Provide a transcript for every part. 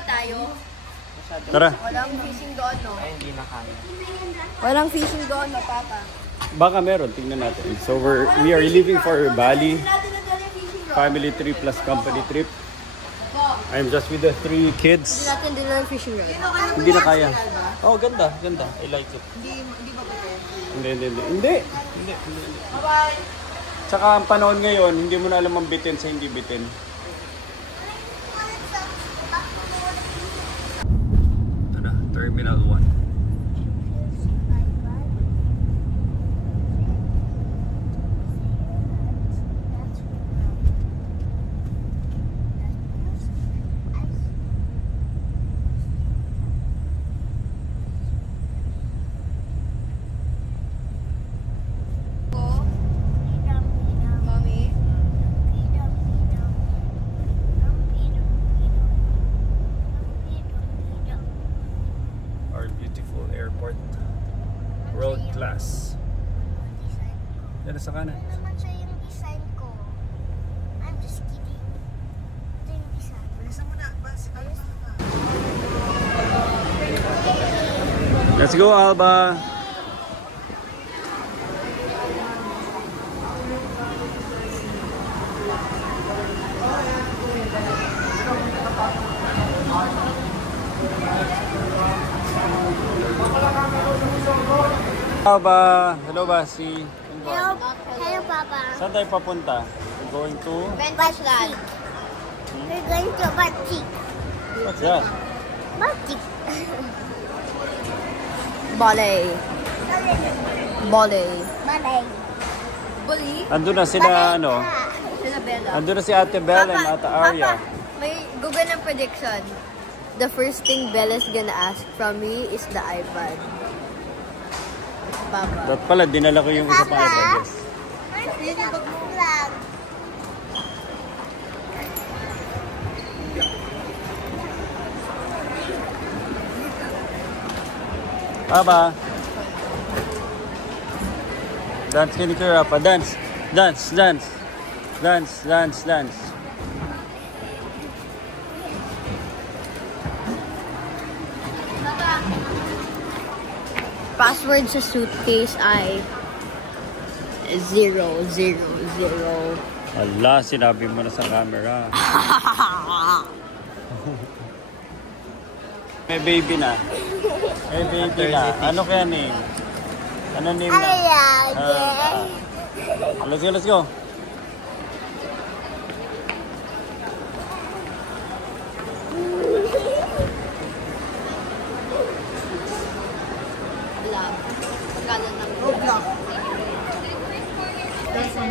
ba tayo? Tara. Walang fishing doon, no? Ay, hindi na kaya. Walang fishing doon, no, Papa? Baka meron, tingnan natin. So we are leaving for Bali. Family trip plus company trip. I'm just with the 3 kids. Hindi natin din lang fishing rod. Hindi na kaya. Oh, ganda, ganda. I like it. Hindi ba pwede? Hindi. Bye-bye! Tsaka ang panahon ngayon, hindi mo na alam ang bitin sa hindi bitin. Ito na, Terminal 1. Road class. Yan sa kanan. Ano naman siya yung design ko? I'm just kidding. Ito yung design. Bilisan mo na. Let's go, Alba. Alba. Hello, Basi. Hello, hello, Papa. Saan tayo papunta? We're going to... Benchland. We're going to Batik. What's that? Batik. Balay. Balay. Balay. Bali? Andun na sila, ano? Sila Bella. Andun na si Ate Bella and Ate Arya. Papa, may Google ng prediction. The first thing Bella's gonna ask from me is the iPad. Papa. Dapat pala, dinala ko yung isa pang iPad. Vlog. Baba. Dance ka ni Kirapa. Dance. Dance. Dance. Dance. Dance. Dance. Password sa suitcase ay 000. Ala, sinabi mo na sa camera. May baby na. May baby na. Ano kaya name? Ano name na? Let's go, let's go.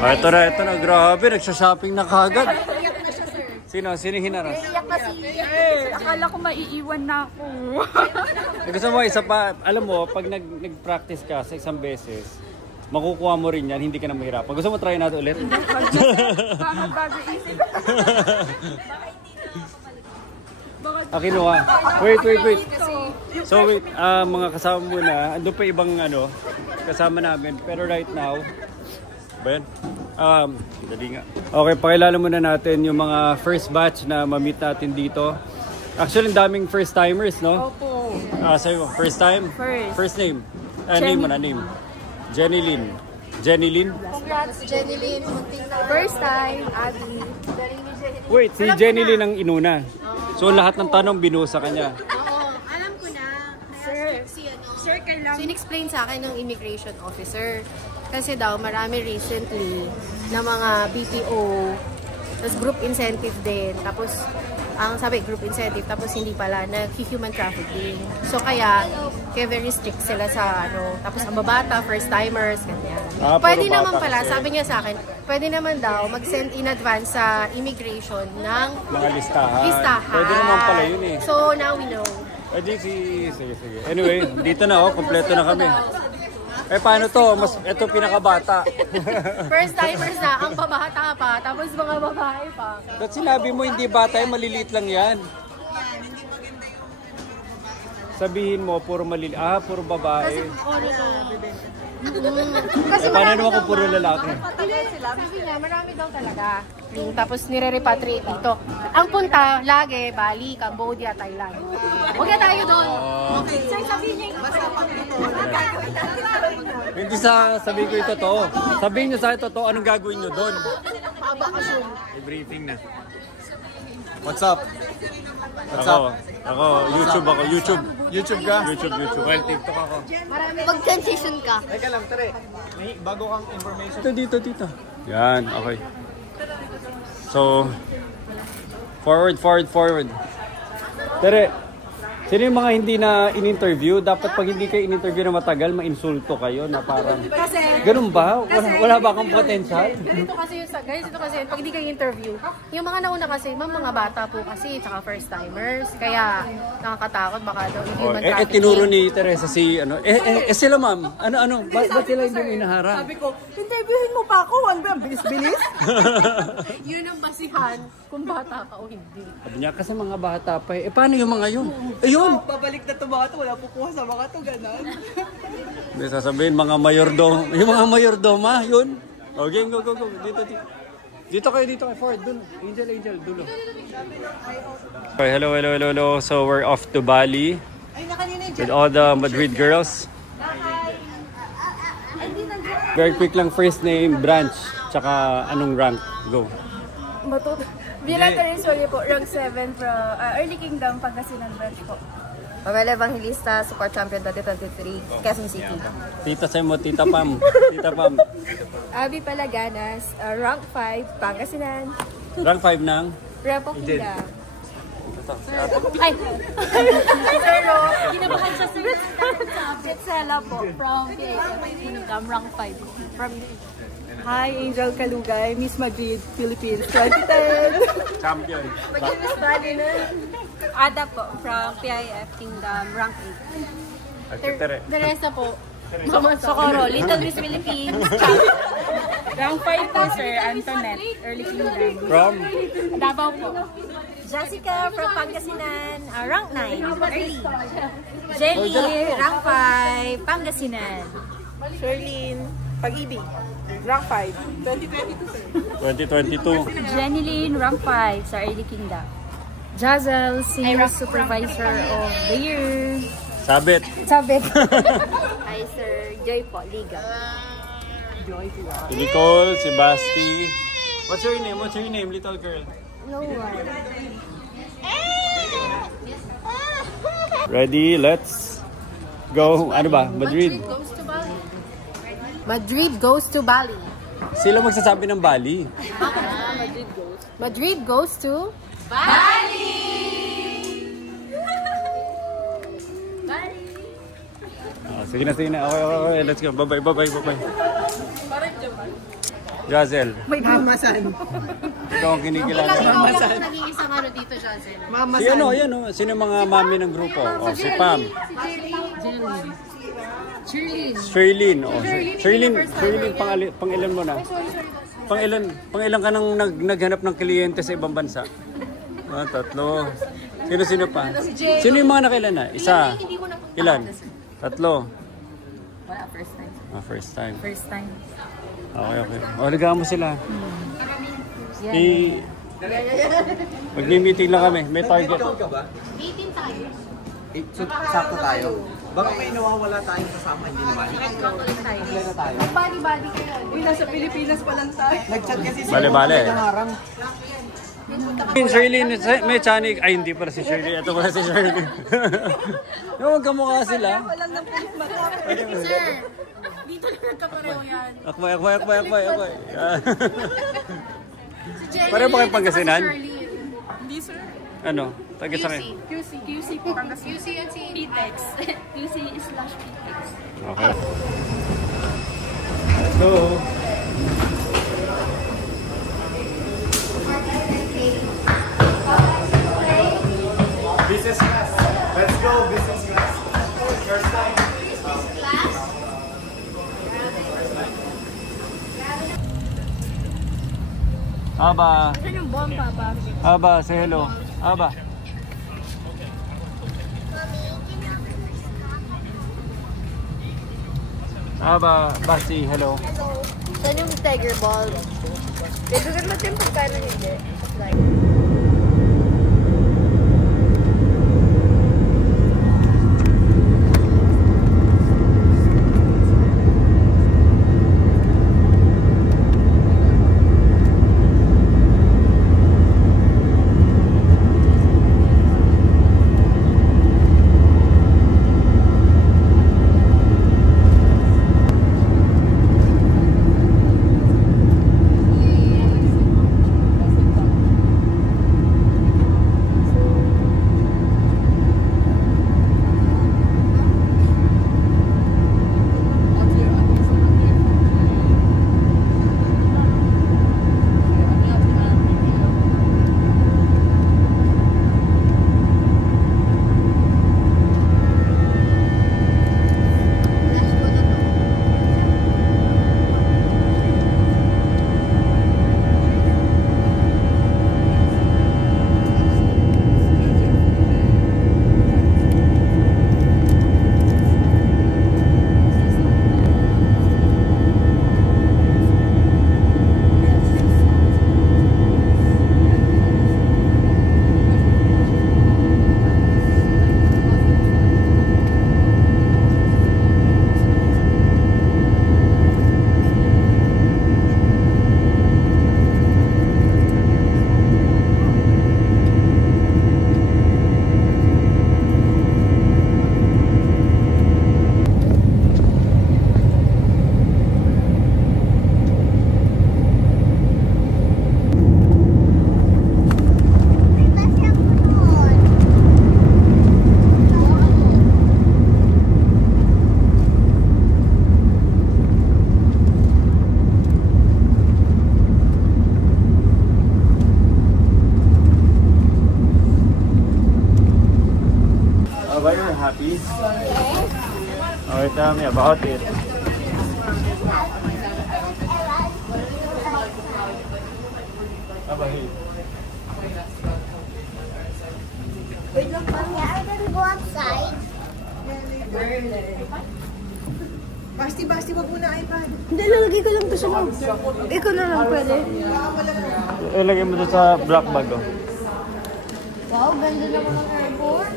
Ah, ito na. Grabe, nagsha-shopping na kagad. Iyak na siya, sir. Sino hinaras? Iyak na si... Akala ko maiiwan na ako. Gusto mo, isa pa, alam mo, pag nag-practice ka sa isang beses, makukuha mo rin yan, hindi ka na mahirapan. Gusto mo try natin ulit? Baka bago isip. Kinuha. Wait. So wait, mga kasama muna, andun pa ibang kasama namin. Pero right now, Ben, dali nga. Okay, pakilala muna natin yung mga first batch na ma-meet natin dito. Actually, ang daming first timers, no? Opo. Sa'yo, first time? First name? Name mo na, name. Jenny Lynn. Congrats, Jenny Lynn. First time, Abby. Wait, si Jenny Lynn ang inuna. So lahat ng tanong binuo sa kanya. Oo, alam ko na. Sir. Sir, kailangan. So, in-explain sa akin ng immigration officer. Kasi daw, marami recently na mga BPO, tapos group incentive din. Tapos, ang sabi, group incentive, tapos hindi pala, nag-human trafficking. So, kaya very strict sila sa, tapos ang babata, first-timers, ganyan. Pwede naman pala, kasi sabi niya sa akin, pwede naman daw mag-send in advance sa immigration ng mga listahan. Pwede naman pala yun eh. So, now we know. Sige. Anyway, dito na kompleto na kami. Paano to? Ito pinakabata. First timers na, ang babata pa, tapos mga babae pa. At sinabi mo hindi bata, maliliit lang yan. Sabihin mo, puro maliliit. Puro babae. Kasi Paano naman kung puro lalaki? Sabi niya, marami daw talaga. Tapos nire-repatriate dito. Ang punta, lagi, Bali, Cambodia, Thailand. Huwag na tayo doon. Okay. So, sabihin niya Hindi sabihin ko yung totoo. Sabihin nyo sa akin totoo, anong gagawin nyo doon? I-briefing na. What's up? What's up? Ako, YouTube ako. YouTube. YouTube ka? YouTube. Well, TikTok ako. Mag-transition ka. Teka lang, Tere. May bago kang information. Dito. Yan, okay. So, forward. Tere, sino yung mga hindi na in-interview? Dapat pag hindi kayo in-interview na matagal, ma-insulto kayo na parang... Ganun ba? Wala ba akong potential? Ganito kasi pag hindi kayo interview, yung mga nauna kasi, mga bata po kasi, tsaka first timers. Kaya nakakatakot baka daw human trafficking. Tinuro ni Teresa si ano. Sila ma'am. Ano? Ba't sila hindi mo inaharang? Sabi ko, interviewin mo pa ako. Ano ba? Bilis-bilis? Yun ang basihan kung bata ka o hindi. Sabi niya, kasi mga bata pa eh. Paano yung mga yun? Ayun! Babalik na ito mga ito. Wala pukuha sa mga ito. Ganon. Hindi sasabihin, mga mayordoma. Yung mga mayordoma, yun. Okay, go. Dito kayo, forward, dun. Angel, dulo. Okay, hello. So, we're off to Bali with all the Madrid girls. Very quick lang, first name, branch, tsaka anong rank. Go. Bilang Teresoli po, rank 7 from Early Kingdom, Pangasinan branch po. Pamela Evangelista, Support Champion 2023, Quezon City. Tita Semo, Tita Pam. Abby Palaganas, rank 5, Pangasinan. Rank 5 ng? Repo Kingdom. Ay! Pero, kinabahan siya sa Bitsela po, from Kingdom, rank 5. From Hi, Angel Kalugay, Miss Madrid, Philippines, 2010. Champion. Miss Bali na. Ada po, from PIF Kingdom, rank 8. Teresa po. Socorro, Little Miss Philippines. Rank 5 po, Sir Antoinette, Early Kingdom. From? Davao po. Jessica from Pangasinan, rank 9, early. Jenny, rank 5, Pangasinan. Sherlyn, Pag-ibig, rank 5, 2022, sir. 2022. Jenny Lynn, rank 5 sa Early Kingdom. Jazel, Senior Supervisor of the Year. Sabit. Hi, Sir Joy po, Liga. Si Nicole, si Basti. What's your name, little girl? No one. Ready, let's go. Ano ba? Madrid. Madrid goes to Bali. Sila magsasabi ng Bali. Madrid goes to Sige na. Okay. Let's go. Bye-bye. Jazel. May mamasan. Ikaw ang kinikilala. Ikaw ang nag-iisang ano dito, Jazel. Si yan o. Sino mga mami ng grupo? O, si Pam. Sherlyn. Sherlyn, pang-ilan mo na? Pang-ilan ka nang naghanap ng kliyente sa ibang bansa? 3. Sino pa? Sino yung mga nakailan na? Isa? Ilan? 3. Wala, first time. First time. Okay. O, ligahan mo sila. Mag-meeting lang kami. May target. 18 tayo. Sakto tayo. Baka may nawawala tayong kasama, hindi naman. Kompleto tayo. Bali-bali kayo. Uy, nasa Pilipinas pa lang tayo. Nag-chat kasi si Bale. Nangarang. Shirley, may Chanik. Ay, hindi pala si Shirley. Ito pala si Shirley. Yung magkamukha sila. Walang nang mata. Sir, dito lang nagkapareho yan. Akbay. Si Jenny, Pareho ba kayong Pangasinan? Hindi, sir. Ano? Taga sa kayo? QC po. QC at si PTEX. QC/PTEX. Okay. Let's go. Business class. Let's go, business class. First time. Aba. Saan yung bomb, Papa? Aba, say hello. Aba. Basi, hello. Saan yung tiger ball? Bidugan mo din pagkano hindi. Like, Are you happy? Okay, tell me about it. Yeah, I can go outside. Basti, wag muna iPad. hindi, lalagay ko lang to sa loob. Ikaw na lang pwede. Ilagay mo doon sa black bag. Oh. Wow, ganda naman ang airport.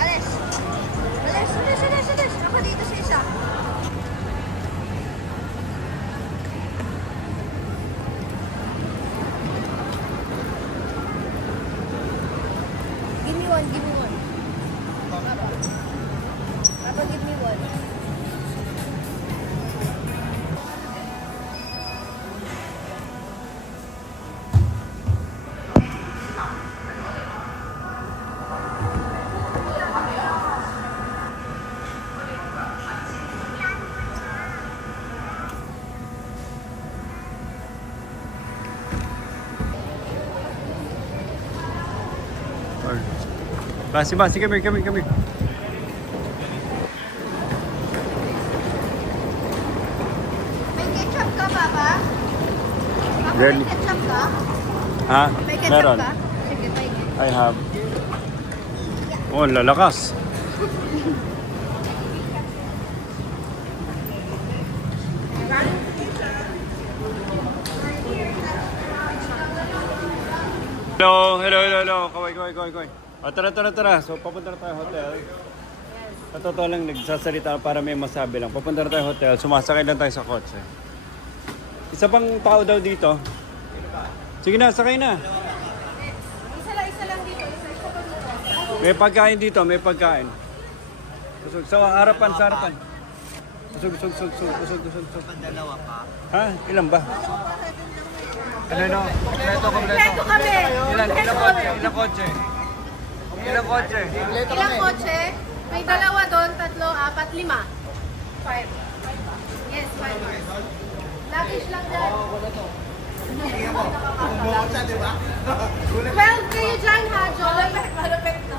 Alis. Ako dito sa isa. Give me one. Papa, give me one. Basi, come here. May ketchup ka, Papa? Papa, Girl. may ketchup ka? Ha? May ketchup Meron. ka? Sige, paingin. I have. Oh, lalakas. Hello. Kaway. O, tara. So, papunta na tayo hotel. Sa totoo lang, nagsasalita para may masabi lang. Papunta na tayo hotel, sumasakay lang tayo sa kotse. Isa pang tao daw dito. Sige na, sakay na. Isa lang dito. May pagkain dito, may pagkain. Usog, sa harapan. Usog. Pandalawa pa. Ha? Ilan ba? Kompleto. Kompleto kami! Ilang kotse? Ilang kotse? May dalawa doon, 3, 4, 5. 5. Yes, 5 hours. Luggage lang dyan. Well, kayo dyan ha, Joy. Malapit to.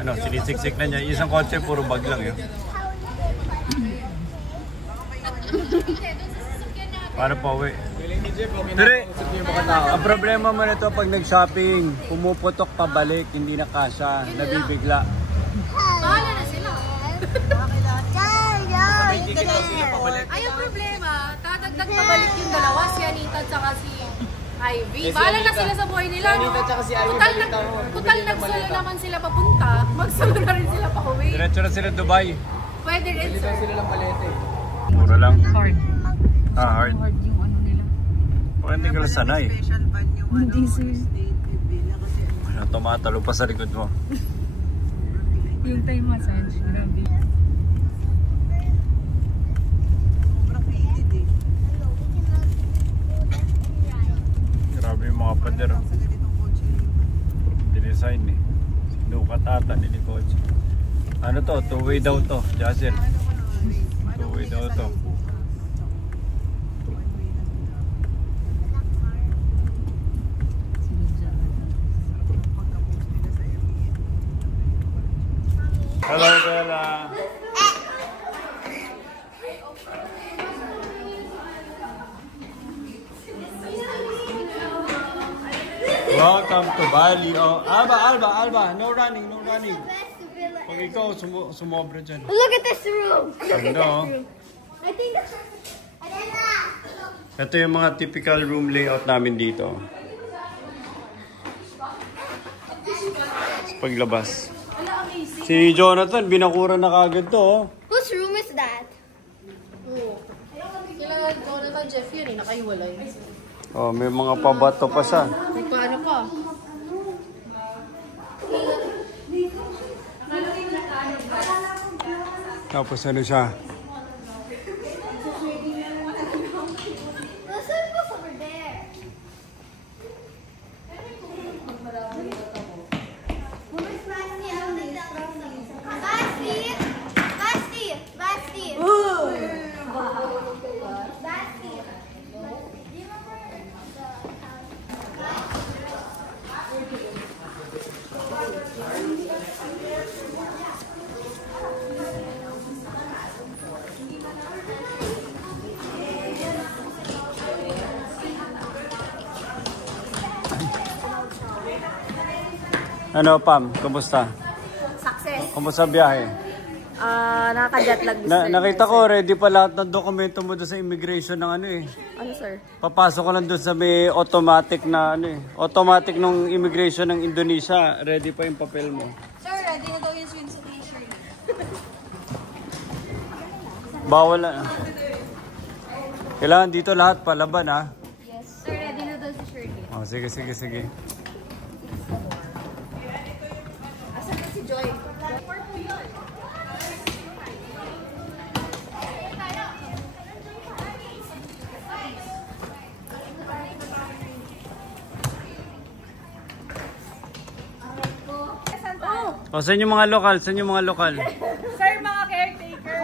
Ano, sinisiksik na niya. Isang kotse, puro bag lang yun. Para pa uwi. Pero, ang problema mo nito pag nag-shopping, pumuputok pabalik, hindi na kasha, nabibigla. Bahala na sila. Ay, ang problema, tatagdag pabalik yung dalawa, si Anita at saka si Ivy. Bahala na sila sa buhay nila, no? Total nagsulo naman sila papunta, magsulo na rin sila pa uwi. Diretso na sila Dubai. Pwede rin, sir. Mura lang. Hard. Hard. Hard yung ano nila. Baka hindi ka lang sanay. Special ban yung Hindi, sir. bila kasi Ano, tumatalo pa sa likod mo. Yung Thai massage, grabe. sobrang faded eh. Grabe yung mga pader. Sa ganitong kotse. Dinesign eh. Sinukat ata ni Coach. Ano to? Two-way daw to. Jasil. Two-way daw to. Hello, Bella. Welcome to Bali. Oh, Alba. No running. Pag ikaw sumobra dyan. Look at this room. Ganda, oh. I think that's... Ito yung mga typical room layout namin dito. Paglabas. Si Jonathan, binakura na kagad to, oh. Whose room is that? Kailangan Jonathan Jeff yun eh, nakaiwalay. Oh, may mga pabato pa siya. May paano pa? Tapos ano siya? The sun goes over there. Basti. Ano, Pam? Kumusta? Success. Kumusta biyahe? Nakaka-jetlag Nakita ko, ready pa lahat ng dokumento mo doon sa immigration ng ano eh. Ano, sir? Papasok ko lang doon sa may automatic na ano eh. Automatic nung immigration ng Indonesia. Ready pa yung papel mo. Sir, ready na daw yung swimsuit ni Shirley. Bawal na. Kailangan dito lahat palaban ha. Yes. Sir, ready na daw si Shirley. Oh, sige. Asan na si Joy? O, saan yung mga lokal? Sir, mga caretaker.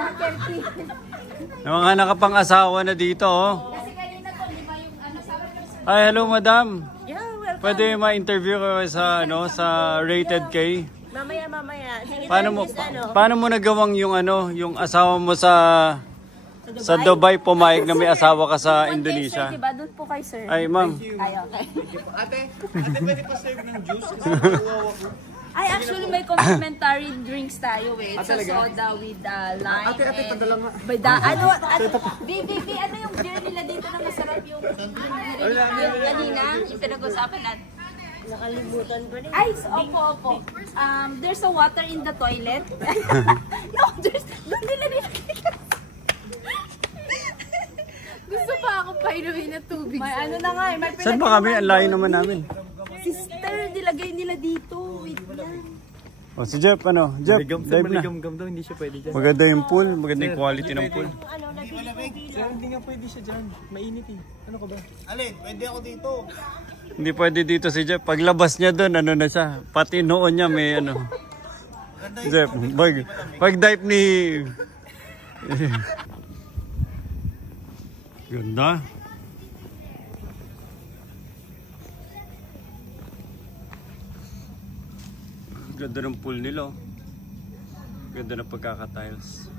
Yung mga nakapang-asawa na dito, oh. Kasi kanina po, di ba yung ano, sabi ko sa... Ay, hello, madam. Yeah, welcome. Pwede ma-interview ko sa, ano, sa Rated K? Mamaya. Sige, Paano mo nagawang yung, ano, yung asawa mo sa Dubai, pumayag na may asawa ka sa Indonesia? Sir, diba? Doon po kay sir. Ay, ma'am. Ay, okay. Ate, pwede pa serve ng juice? Kasi nakuha ko. Ay, actually, may complimentary drinks tayo eh. It's a soda with lime. Ate, padala nga. By BBB, ano yung beer nila dito na masarap yung kanina, yung pinag-usapan natin. Nakalimutan ko rin. Ay, opo. There's a water in the toilet. No, doon nila nilagay. Gusto pa ako painumin na tubig. May ano na nga eh. May Saan ba kami? Ang layo naman namin. Sister, nilagay nila dito. Wait lang. O, si Jeff, ano? Jeff, dive na. daw, hindi siya pwede dyan. Maganda yung pool. Maganda yung quality ng pool. Sir, hindi nga pwede siya dyan. Mainit eh. Ano ka ba? Alin, pwede ako dito. Hindi pwede dito si Jeff. Paglabas niya doon, ano na siya. Pati noon niya may ano. Jeff, pag-dive ni... Ganda. Ganda ng pool nila. Ganda ng pagkaka-tiles.